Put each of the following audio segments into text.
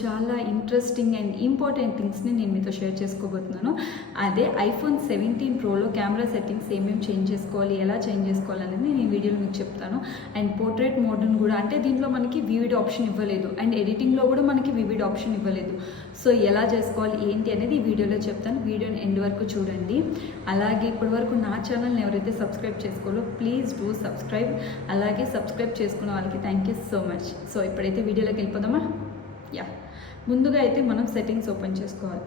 చాలా interesting and important థింగ్స్ని నేను మీతో షేర్ చేసుకోబోతున్నాను. అదే ఐఫోన్ సెవెంటీన్ ప్రోలో కెమెరా సెట్టింగ్స్ ఏమేమి చేంజ్ చేసుకోవాలి ఎలా చేంజ్ చేసుకోవాలి అనేది నేను ఈ వీడియోలో మీకు చెప్తాను. అండ్ పోర్ట్రేట్ మోడ్ని కూడా అంటే దీంట్లో మనకి వివిడ్ ఆప్షన్ ఇవ్వలేదు. అండ్ ఎడిటింగ్లో కూడా మనకి వివిడ్ ఆప్షన్ ఇవ్వలేదు. సో ఎలా చేసుకోవాలి ఏంటి అనేది ఈ వీడియోలో చెప్తాను. వీడియోని ఎండ్ వరకు చూడండి. అలాగే ఇప్పటి వరకు నా ఛానల్ని ఎవరైతే సబ్స్క్రైబ్ చేసుకోవాలో ప్లీజ్ డూ సబ్స్క్రైబ్ అలాగే సబ్స్క్రైబ్ చేసుకున్న వాళ్ళకి thank you so much so ఇప్పుడైతే వీడియోలోకి వెళ్ళిపోదామా? యా ముందుగా అయితే మనం సెట్టింగ్స్ ఓపెన్ చేసుకోవాలి.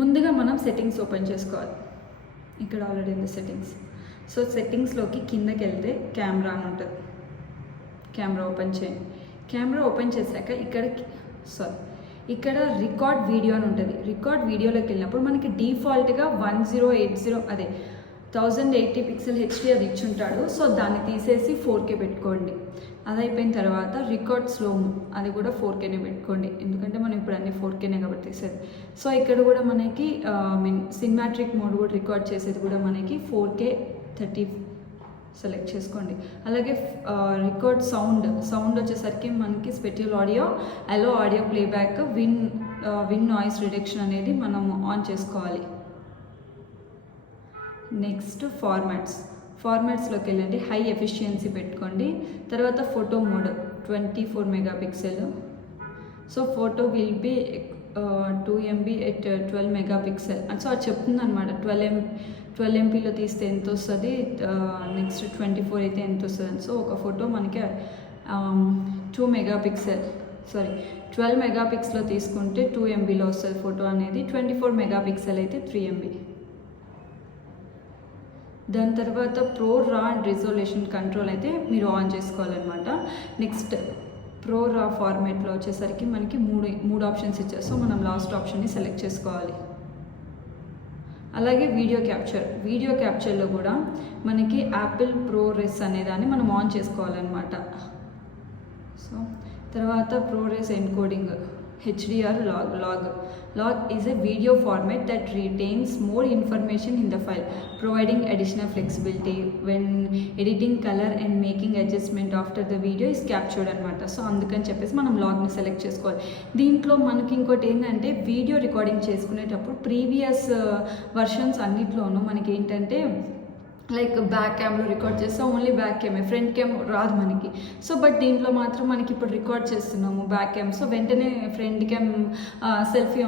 ముందుగా మనం సెట్టింగ్స్ ఓపెన్ చేసుకోవాలి. ఇక్కడ ఆల్రెడీ ఉంది సెట్టింగ్స్ సో సెట్టింగ్స్లోకి కిందకి వెళ్తే కెమెరా అని ఉంటుంది. కెమెరా ఓపెన్ చేయండి కెమెరా ఓపెన్ చేశాక ఇక్కడ సారీ ఇక్కడ రికార్డ్ వీడియో అని ఉంటుంది. రికార్డ్ వీడియోలోకి వెళ్ళినప్పుడు మనకి డిఫాల్ట్గా వన్ జీరో ఎయిట్ జీరో అదే థౌజండ్ ఎయిటీ పిక్సెల్ హెచ్డిఆర్ ఇచ్చి ఉంటాడు సో దాన్ని తీసేసి ఫోర్ కే పెట్టుకోండి. అది అయిపోయిన తర్వాత రికార్డ్ స్లోమ్ అది కూడా ఫోర్ కేనే పెట్టుకోండి. ఎందుకంటే మనం ఇప్పుడు అన్ని ఫోర్ కేనే కాబట్టి తీసేది. సో ఇక్కడ కూడా మనకి మీన్ సినిమాట్రిక్ మోడ్ కూడా రికార్డ్ చేసేది కూడా మనకి ఫోర్ కే థర్టీ సెలెక్ట్ చేసుకోండి. అలాగే రికార్డ్ సౌండ్ సౌండ్ వచ్చేసరికి మనకి spatial audio allow audio playback wind wind noise reduction అనేది మనం ఆన్ చేసుకోవాలి. Next formats. ఫార్మాట్స్లోకి వెళ్ళండి హై ఎఫిషియన్సీ పెట్టుకోండి. తర్వాత photo mode twenty four megapixel so photo will be two MB at twelve megapixel so అది చెప్తుంది అనమాట ట్వెల్వ్ ఎం ట్వెల్వ్ ఎంపీలో తీస్తే ఎంత వస్తుంది? నెక్స్ట్ ట్వంటీ ఫోర్ అయితే ఎంత వస్తుంది? సో ఒక ఫోటో మనకి two mega pixel sorry twelve mega పిక్స్లో తీసుకుంటే టూ ఎంబీలో వస్తుంది ఫోటో అనేది. ట్వంటీ ఫోర్ మెగా పిక్సెల్ అయితే త్రీ ఎంబీ దాని తర్వాత ప్రో రా అండ్ రిజోల్యూషన్ కంట్రోల్ అయితే మీరు ఆన్ చేసుకోవాలన్నమాట. నెక్స్ట్ ప్రో రా ఫార్మేట్లో వచ్చేసరికి మనకి మూడు మూడు ఆప్షన్స్ ఇచ్చారు. సో మనం లాస్ట్ ఆప్షన్ని సెలెక్ట్ చేసుకోవాలి. అలాగే వీడియో క్యాప్చర్. వీడియో క్యాప్చర్లో కూడా మనకి యాపిల్ ప్రో రెస్ అనే దాన్ని మనం ఆన్ చేసుకోవాలన్నమాట. సో తర్వాత ProRes encoding. HDR log. Log, log is a video format that retains more information in the file, providing additional flexibility when editing color and making adjustment after the video is captured అనమాట so అందుకని చెప్పేసి మనం లాగ్ని select చేసుకోవాలి దీంట్లో మనకి ఇంకోటి ఏంటంటే video recording చేసుకునేటప్పుడు ప్రీవియస్ వర్షన్స్ అన్నిట్లోనూ మనకి ఏంటంటే లైక్ బ్యాక్ క్యామ్లో రికార్డ్ చేస్తే ఓన్లీ బ్యాక్ క్యామే ఫ్రంట్ క్యామ్ రాదు మనకి. సో బట్ దీంట్లో మాత్రం మనకి ఇప్పుడు రికార్డ్ చేస్తున్నాము బ్యాక్ క్యామ్. సో వెంటనే front cam selfie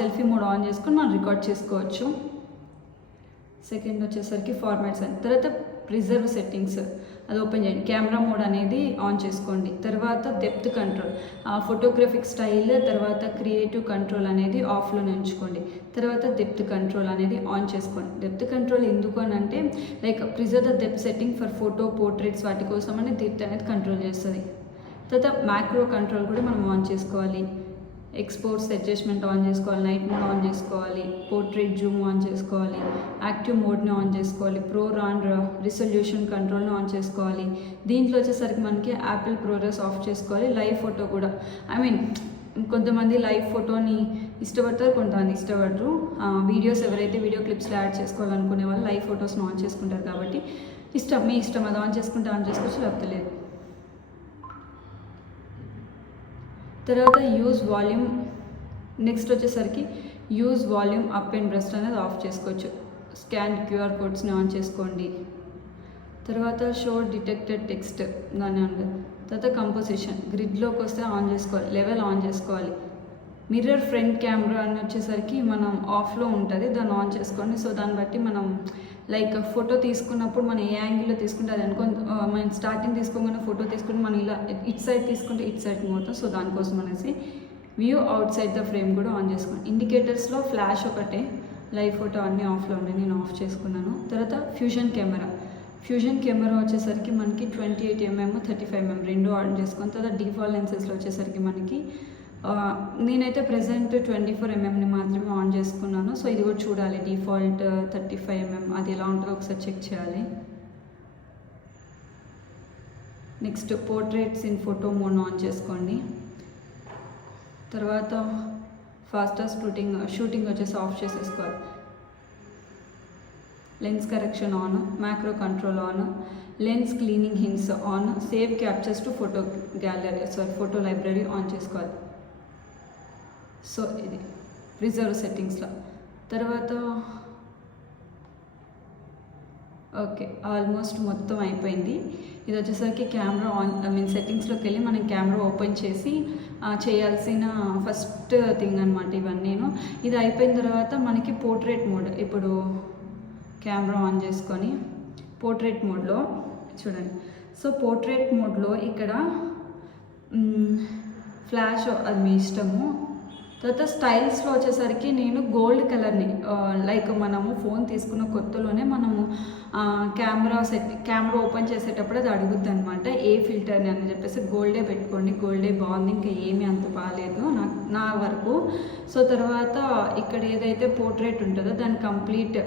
selfie mode on చేసుకొని మనం రికార్డ్ చేసుకోవచ్చు. సెకండ్ వచ్చేసరికి ఫార్మాట్స్ అండ్ తర్వాత ప్రిజర్వ్ సెట్టింగ్స్. అది ఓపెన్ చేయండి. కెమెరా మోడ్ అనేది ఆన్ చేసుకోండి. తర్వాత డెప్త్ కంట్రోల్ ఫోటోగ్రఫిక్ స్టైల్ తర్వాత క్రియేటివ్ కంట్రోల్ అనేది ఆఫ్లో ఉంచుకోండి. తర్వాత డెప్త్ కంట్రోల్ అనేది ఆన్ చేసుకోండి. డెప్త్ కంట్రోల్ ఎందుకు అని అంటే like preserve the depth setting for photo portraits వాటి కోసం అనేది డెప్త్ అనేది కంట్రోల్ చేస్తుంది. తర్వాత మ్యాక్రో కంట్రోల్ కూడా మనం ఆన్ చేసుకోవాలి. ఎక్స్పోర్ట్స్ అడ్జస్ట్మెంట్ ఆన్ చేసుకోవాలి నైట్ మోడ్ ఆన్ చేసుకోవాలి పోర్ట్రేట్ జూమ్ ఆన్ చేసుకోవాలి యాక్టివ్ మోడ్ని ఆన్ చేసుకోవాలి ప్రో రాన్ రిసొల్యూషన్ కంట్రోల్ని ఆన్ చేసుకోవాలి. దీంట్లో వచ్చేసరికి మనకి యాపిల్ ప్రోగ్రెస్ ఆఫ్ చేసుకోవాలి లైవ్ ఫోటో కూడా. ఐ మీన్ కొంతమంది లైవ్ ఫోటోని ఇష్టపడతారు కొంతమంది ఇష్టపడరు. వీడియోస్ ఎవరైతే వీడియో క్లిప్స్లో యాడ్ చేసుకోవాలనుకునే వాళ్ళు లైవ్ ఫొటోస్ని ఆన్ చేసుకుంటారు కాబట్టి ఇష్టం మీ ఇష్టం అది ఆన్ చేసుకుంటే ఆన్ చేసుకోవచ్చు లేకపోతే లేదు. తర్వాత యూజ్ వాల్యూమ్ నెక్స్ట్ వచ్చేసరికి use volume up and burst అనేది ఆఫ్ చేసుకోవచ్చు. స్కాన్ క్యూఆర్ కోడ్స్ని ఆన్ చేసుకోండి. తర్వాత షో డిటెక్టెడ్ టెక్స్ట్ దాన్ని ఉంటుంది తర్వాత కంపోజిషన్ గ్రిడ్లోకి వస్తే ఆన్ చేసుకోవాలి. లెవెల్ ఆన్ చేసుకోవాలి. మిర్రర్ ఫ్రంట్ కెమెరా అని వచ్చేసరికి మనం ఆఫ్లో ఉంటుంది. దాన్ని ఆన్ చేసుకోండి. సో దాన్ని బట్టి మనం లైక్ ఫోటో తీసుకున్నప్పుడు మనం ఏ యాంగిల్లో తీసుకుంటే అది అనుకో మనం స్టార్టింగ్ తీసుకోగానే ఫోటో తీసుకుంటే మనం ఇలా ఇట్ సైడ్ తీసుకుంటే ఇట్ సైడ్ పోతాం సో దానికోసం అనేసి view outside the frame కూడా ఆన్ చేసుకోండి ఇండికేటర్స్లో ఫ్లాష్ ఒకటే లైవ్ ఫోటో అన్నీ ఆఫ్లో ఉండే నేను ఆఫ్ చేసుకున్నాను. తర్వాత ఫ్యూజన్ కెమెరా ఫ్యూజన్ కెమెరా వచ్చేసరికి మనకి twenty eight mm thirty five mm రెండు ఆన్ చేసుకుని తర్వాత డిఫాల్ట్ లెన్సెస్లో వచ్చేసరికి మనకి నేనైతే ప్రజెంట్ ట్వంటీ ఫోర్ ఎంఎంని మాత్రమే ఆన్ చేసుకున్నాను. సో ఇది కూడా చూడాలి డిఫాల్ట్ థర్టీ ఫైవ్ ఎంఎం అది ఎలా ఉంటుందో ఒకసారి చెక్ చేయాలి. Next portraits in photo mode on చేసుకోండి. తర్వాత ఫాస్టెస్ట్ షూటింగ్ షూటింగ్ వచ్చేసి ఆఫ్ చేసేసుకోవాలి. Lens correction on macro control on lens cleaning hints on save captures to photo gallery sorry photo library on చేసుకోవాలి. సో ఇది reserve సెట్టింగ్స్లో. తర్వాత okay almost మొత్తం అయిపోయింది. ఇది వచ్చేసరికి కెమెరా ఆన్ ఐ మీన్ సెట్టింగ్స్లోకి వెళ్ళి మనం కెమెరా ఓపెన్ చేసి చేయాల్సిన ఫస్ట్ థింగ్ అనమాట ఇవన్నీను ఇది అయిపోయిన తర్వాత మనకి పోర్ట్రేట్ మోడ్ ఇప్పుడు కెమెరా ఆన్ చేసుకొని పోర్ట్రేట్ మోడ్లో చూడండి. సో పోర్ట్రేట్ మోడ్లో ఇక్కడ ఫ్లాష్ అది మీ ఇష్టము. తర్వాత స్టైల్స్లో వచ్చేసరికి నేను గోల్డ్ కలర్ని లైక్ మనము ఫోన్ తీసుకున్న కొత్తలోనే మనము కెమెరా సెట్ కెమెరా ఓపెన్ చేసేటప్పుడు అది అడుగుద్ది అనమాట ఏ ఫిల్టర్ని అని చెప్పేసి గోల్డే పెట్టుకోండి గోల్డే బాగుంది ఇంకా ఏమీ అంత బాగాలేదు నా నా వరకు. సో తర్వాత ఇక్కడ ఏదైతే పోర్ట్రేట్ ఉంటుందో దాన్ని కంప్లీట్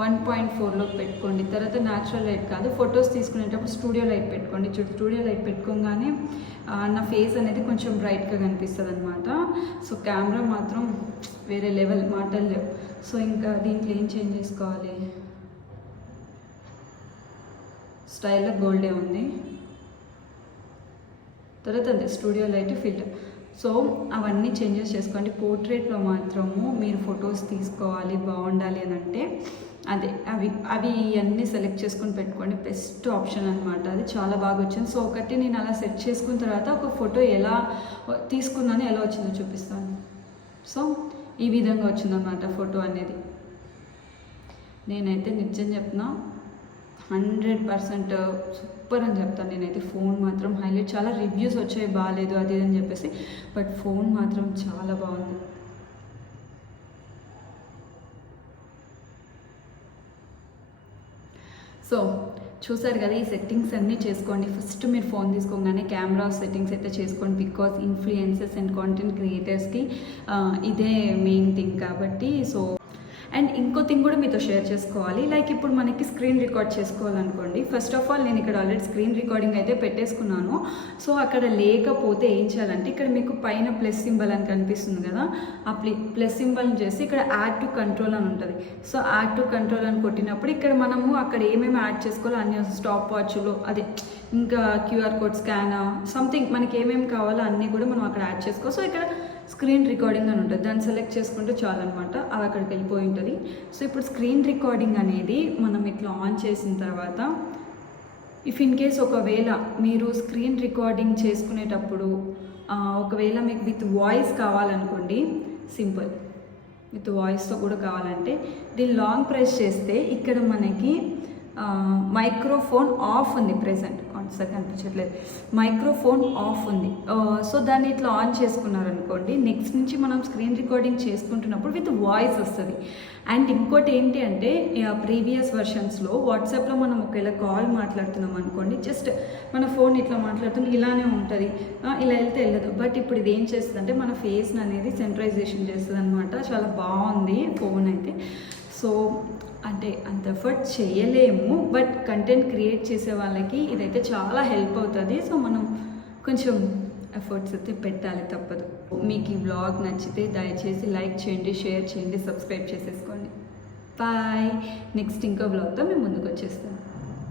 వన్ పాయింట్ ఫోర్లోకి పెట్టుకోండి. తర్వాత న్యాచురల్ లైట్ కాదు ఫొటోస్ తీసుకునేటప్పుడు స్టూడియో లైట్ పెట్టుకోండి. స్టూడియో లైట్ పెట్టుకోగానే నా ఫేస్ అనేది కొంచెం బ్రైట్గా కనిపిస్తుంది అనమాట సో కెమెరా మాత్రం వేరే లెవెల్ మాటలు లేవు. సో ఇంకా దీంట్లో ఏం చేంజ్ చేసుకోవాలి? స్టైల్లో గోల్డే ఉంది. తర్వాత అదే స్టూడియో లైట్ ఫిల్టర్ సో అవన్నీ చేంజెస్ చేసుకోండి. పోర్ట్రేట్లో మాత్రము మీరు ఫొటోస్ తీసుకోవాలి బాగుండాలి అని అంటే అదే అవి అవి అన్నీ సెలెక్ట్ చేసుకుని పెట్టుకోండి. బెస్ట్ ఆప్షన్ అనమాట అది. చాలా బాగా వచ్చింది. సో ఒకటి నేను అలా సెట్ చేసుకున్న తర్వాత ఒక ఫోటో ఎలా తీసుకున్నాను ఎలా వచ్చిందో చూపిస్తాను. సో ఈ విధంగా వచ్చిందన్నమాట ఫోటో అనేది. నేనైతే నిజం చెప్తున్నా హండ్రెడ్ పర్సెంట్ సూపర్ అని చెప్తాను. నేనైతే ఫోన్ మాత్రం హైలైట్ చాలా రివ్యూస్ వచ్చాయి బాగాలేదు అది అని చెప్పేసి. బట్ ఫోన్ మాత్రం చాలా బాగుంది. సో చూసారు కదా ఈ సెట్టింగ్స్ అన్నీ చేసుకోండి. ఫస్ట్ మీరు ఫోన్ తీసుకోగానే కెమెరా సెట్టింగ్స్ అయితే చేసుకోండి బికాస్ ఇన్ఫ్లుయెన్సెస్ అండ్ కాంటెంట్ క్రియేటర్స్కి ఇదే మెయిన్ థింగ్ కాబట్టి సో అండ్ ఇంకో థింగ్ కూడా మీతో షేర్ చేసుకోవాలి. లైక్ ఇప్పుడు మనకి స్క్రీన్ రికార్డ్ చేసుకోవాలనుకోండి. ఫస్ట్ ఆఫ్ ఆల్ నేను ఇక్కడ ఆల్రెడీ స్క్రీన్ రికార్డింగ్ అయితే పెట్టేసుకున్నాను. సో అక్కడ లేకపోతే ఏం చేయాలంటే ఇక్కడ మీకు పైన ప్లస్ సింబల్ అని కనిపిస్తుంది కదా ఆ ప్లే ప్లస్ సింబల్ చేసి ఇక్కడ యాడ్ టు కంట్రోల్ అని ఉంటుంది. సో యాడ్ టు కంట్రోల్ అని కొట్టినప్పుడు ఇక్కడ మనము అక్కడ ఏమేమి యాడ్ చేసుకోవాలో అన్ని స్టాప్ వాచ్లో అదే ఇంకా క్యూఆర్ కోడ్ స్కాన్ సంథింగ్ మనకి ఏమేమి కావాలో అన్నీ కూడా మనం అక్కడ యాడ్ చేసుకో సో ఇక్కడ స్క్రీన్ రికార్డింగ్ అని ఉంటుంది. దాన్ని సెలెక్ట్ చేసుకుంటే చాలు అనమాట అది అక్కడికి వెళ్ళిపోయి ఉంటుంది. సో ఇప్పుడు స్క్రీన్ రికార్డింగ్ అనేది మనం ఇట్లా ఆన్ చేసిన తర్వాత ఇఫ్ ఇన్ కేస్ ఒకవేళ మీరు స్క్రీన్ రికార్డింగ్ చేసుకునేటప్పుడు ఒకవేళ మీకు విత్ వాయిస్ కావాలనుకోండి సింపుల్. విత్ వాయిస్తో కూడా కావాలంటే దీన్ని లాంగ్ ప్రెస్ చేస్తే ఇక్కడ మనకి మైక్రోఫోన్ ఆఫ్ ఉంది ప్రెసెంట్. కాన్సెప్ట్ కనిపించట్లేదు మైక్రోఫోన్ ఆఫ్ ఉంది. సో దాన్ని ఇట్లా ఆన్ చేసుకున్నారనుకోండి నెక్స్ట్ నుంచి మనం స్క్రీన్ రికార్డింగ్ చేసుకుంటున్నప్పుడు విత్ వాయిస్ వస్తుంది. అండ్ ఇంకోటి ఏంటి అంటే ప్రీవియస్ వర్షన్స్లో వాట్సాప్లో మనం ఒకవేళ కాల్ మాట్లాడుతున్నాం అనుకోండి జస్ట్ మన ఫోన్ ఇట్లా మాట్లాడుతుంది ఇలానే ఉంటుంది. ఇలా వెళ్తే వెళ్ళదు. బట్ ఇప్పుడు ఇది ఏం చేస్తుంది అంటే మన ఫేస్ని అనేది సెంట్రైజేషన్ చేస్తుంది అనమాట చాలా బాగుంది ఫోన్ అయితే. సో అంటే అంత ఎఫర్ట్ చేయలేము బట్ కంటెంట్ క్రియేట్ చేసే వాళ్ళకి ఇదైతే చాలా హెల్ప్ అవుతుంది. సో మనం కొంచెం ఎఫర్ట్స్ అయితే పెట్టాలి తప్పదు. మీకు ఈ బ్లాగ్ నచ్చితే దయచేసి లైక్ చేయండి షేర్ చేయండి సబ్స్క్రైబ్ చేసేసుకోండి. బాయ్ నెక్స్ట్ ఇంకో బ్లాగ్తో మేము ముందుకు వచ్చేస్తాం.